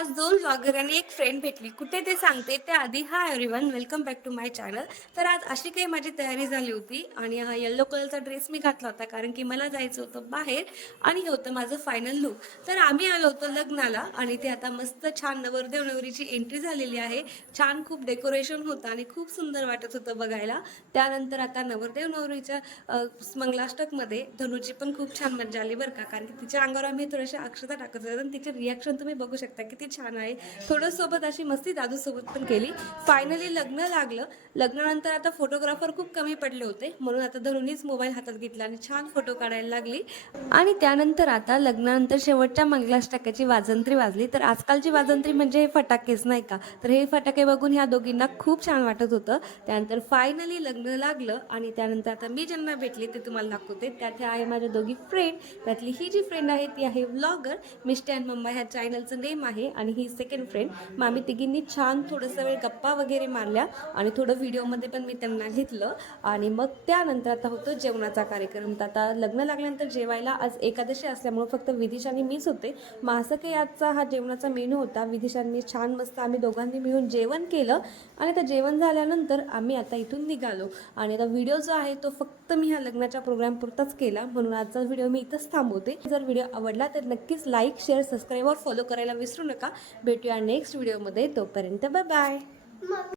आज 2 व्लॉगर आणि एक फ्रेंड भेटली. कुठे ते सांगते त्याआधी hi everyone, welcome back to my channel. तर आज अशी काही माझी तयारी झाली होती आणि हा येलो कलरचा ड्रेस मी घातला होता कारण की मला जायचं होतं बाहेर आणि हे होतं माझं फायनल लुक. तर आम्ही आलो होतो लग्नाला आणि ते आता मस्त छान नवरदेव नवरीची एंट्री झालेली आहे. छान खूप डेकोरेशन होतं आणि खूप सुंदर वाटत होतं बघायला. त्यानंतर आता नवरदेव नवरीच्या मंगलाष्टकमध्ये धनुची पण खूप छान मजा आली बरं का, कारण की तिच्या अंगावर आम्ही थोड्याशा अक्षता टाकत होतो आणि तिचे रिॲक्शन तुम्ही बघू शकता किती छान आहे. थोडं सोबत अशी मस्ती दादूसोबत पण केली. फायनली लग्न लागलं. लग्नानंतर आता फोटोग्राफर खूप कमी पडले होते, म्हणून आता धनुनीच मोबाईल हातात घेतला आणि छान फोटो काढायला लागली. आणि त्यानंतर आता लग्नानंतर शेवटच्या मंगलाष्टकाची वाजंत्री वाजली. तर आजकालची वाजंत्री म्हणजे हे फटाकेच नाही का, तर हे फटाके बघून ह्या दोघींना खूप छान वाटत होतं. त्यानंतर फायनली लग्न लागलं आणि त्यानंतर आता मी ज्यांना भेटले ते तुम्हाला दाखवते. त्यात आहे माझ्या दोघी फ्रेंड. त्यातली ही जी फ्रेंड आहे ती आहे व्लॉगर मिस्टी अँड मम्मा ह्या चॅनलचं नेम आहे आणि ही सेकंड फ्रेंड. मग आम्ही तिघींनी छान थोडंसं वेळ गप्पा वगैरे मारल्या आणि थोडं व्हिडिओमध्ये पण मी त्यांना घेतलं. आणि मग त्यानंतर आता होतो जेवणाचा कार्यक्रम. तर आता लग्न लागल्यानंतर जेवायला आज एकादशी असल्यामुळं फक्त विदिशा आणि मीच होते. मग असं काही आजचा हा जेवणाचा मेनू होता. विदिशांनी छान मस्त आम्ही दोघांनी मिळून जेवण केलं आणि आता जेवण झाल्यानंतर आम्ही आता इथून निघालो. आणि आता व्हिडिओ जो आहे तो फक्त मी ह्या लग्नाच्या प्रोग्राम पुरताच केला, म्हणून आजचा व्हिडिओ मी इथंच थांबवते. जर व्हिडिओ आवडला तर नक्कीच लाईक शेअर सबस्क्राईब और फॉलो करायला विसरू नका. भेटूया नेक्स्ट व्हिडिओमध्ये. तोपर्यंत बाय बाय.